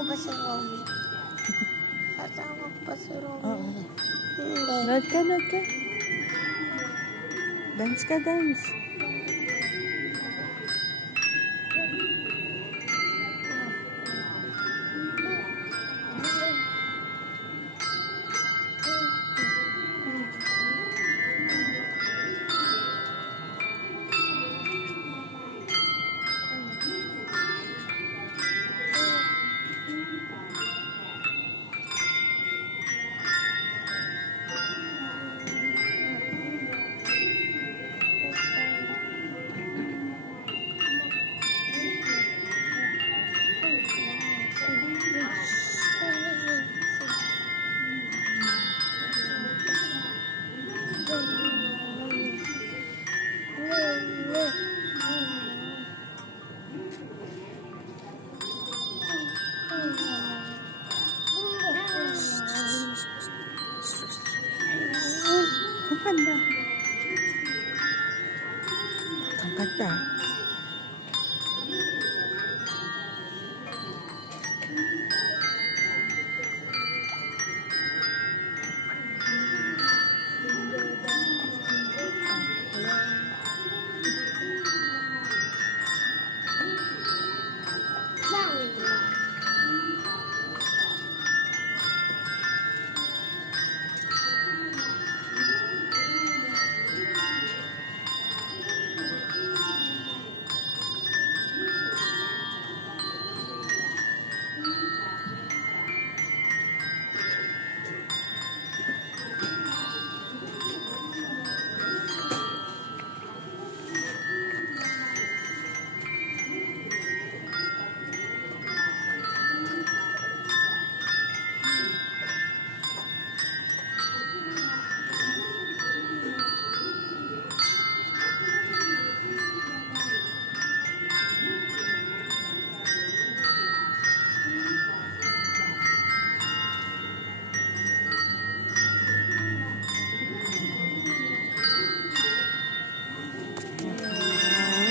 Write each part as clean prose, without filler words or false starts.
ko ba si Romy? Kasama ko ba si Romy? Oo. Hindi. Nod ka, nod ka. Dance ka, dance. Ang ganda. Ang ganda.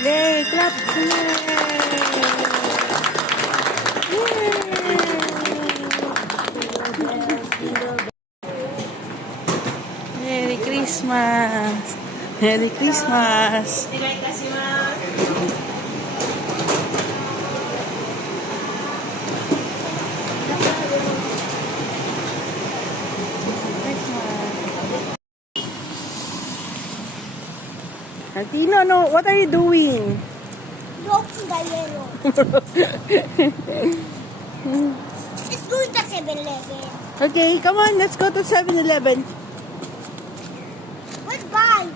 Yay! Clap! Yay! Merry Christmas! Merry Christmas! Tino, no, what are you doing? Broken the yellow. Let's go to 7-Eleven. Okay, come on, let's go to 7-Eleven. Goodbye.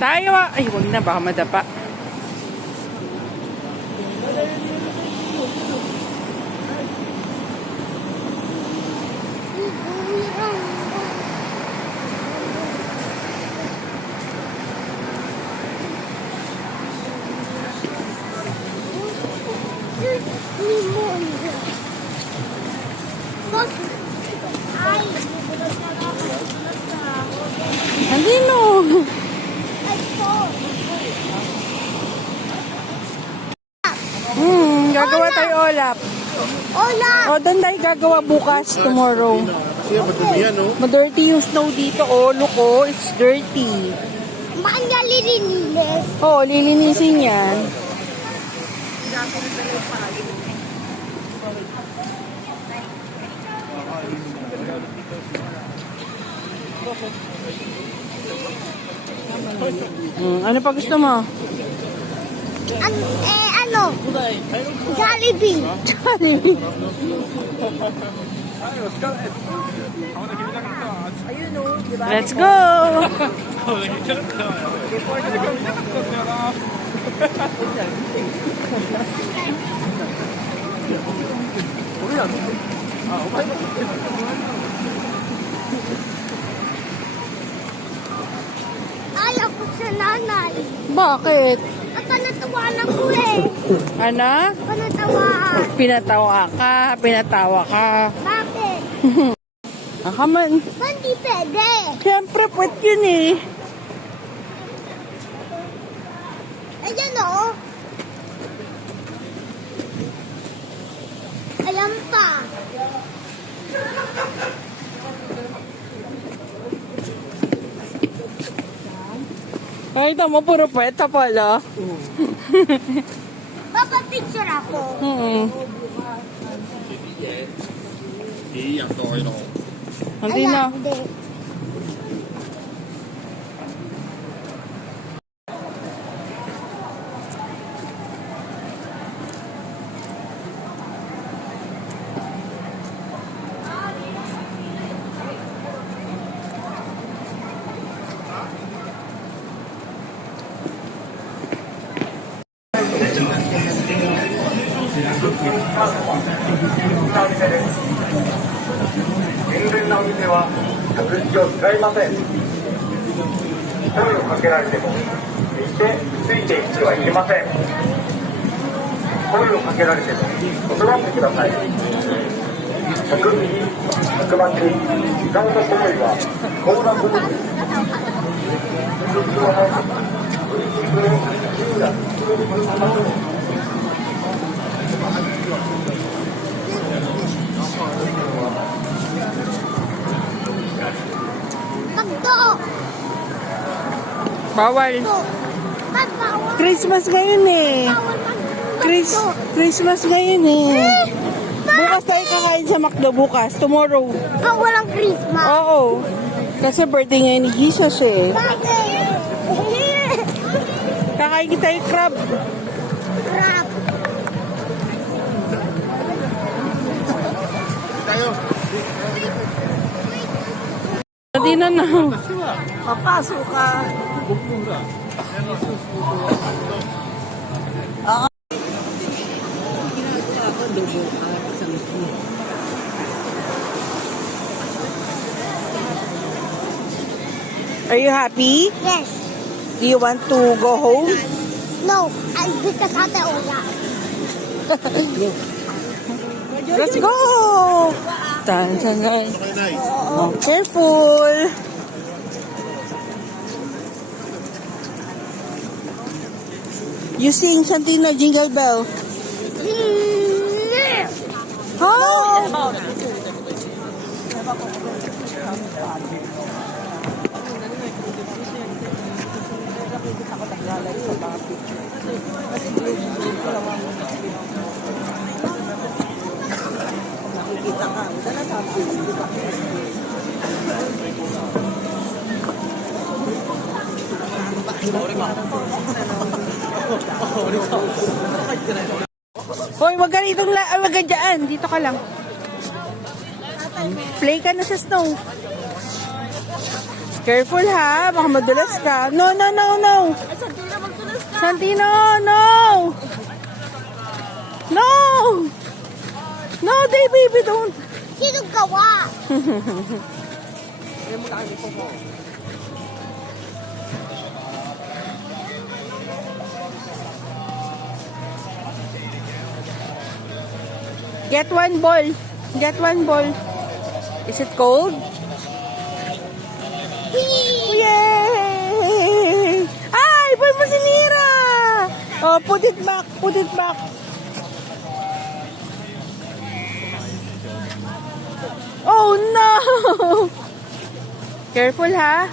Tayo ah. Ay, wag na, baka madapa. Andino. Gagawa tayo olap. Olap! O, doon tayo gagawa bukas, tomorrow. Kasi madumi yan, no? Madirty yung snow dito. Oh, look oh, it's dirty. Maan nga lilinilis. Oh, lilinisin yan. Ano pa gusto mo? Ano? Jollibee. Jollibee. Let's go! Ayaw ko sa nanay. Bakit? At natawanan ko eh. Ano? Panatawaan. Pinatawa ka. Bakit? Akaman. Hindi pwede. Siyempre, pwede yun eh. Ayan pa. Ay, tama, puro pweta pala. Papa, picture ako. Hindi na. Hindi.塩分なお店は食事を使いません。声をかけられても決してついていってはいけません。声をかけられても断ってください。食、着幕、時間の行為はコーラボール。Pagdo. Bawal. Bawal. Christmas ngayon eh. Bawal Christmas ngayon eh. Bukas tayo kakain sa McDo bukas. Tomorrow. Pag walang Christmas. Oo. Kasi birthday ngayon ni Jesus eh. Bakit? Kakain tayo crab. Crap. Hindi na na. Papasok ka. Are you happy? Yes. Do you want to go home? No. And because of the Oya. Let's go! Tan, tan, tan. Oh, careful! You sing Santino Jingle Bell. Oh! Hoy, wag ka rito, wag ka dyan. Dito ka lang. Play ka na sa snow. Careful ha, baka madulas ka. No, no, no, no. Santino, no. No. No, they baby, don't. Sino gawa? Get one ball. Get one ball. Is it cold? Yay! Ay, ball mo sinira! Oh, put it back. Put it back. Oh, no! Careful, ha?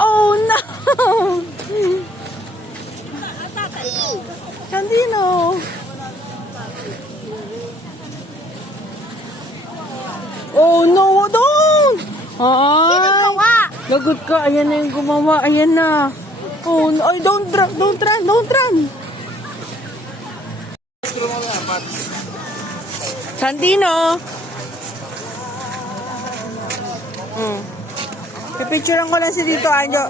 Oh, no! Santino! Oh, no! Don't! Sino Ay! gawa? Lagot ka. Ayan na yung gumawa. Ayan na. Oh, no. Ay, don't run. Don't run. Don't run. Santino! Pipicturean ko lang si Dito, Anjo.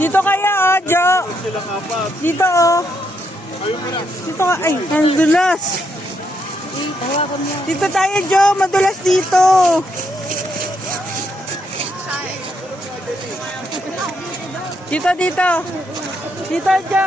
Dito kaya, oh, Jo. Dito, oh. Dito ka. Ay, ang dulas. Dito tayo, Jo. Madulas dito. Dito, dito. Dito, Jo.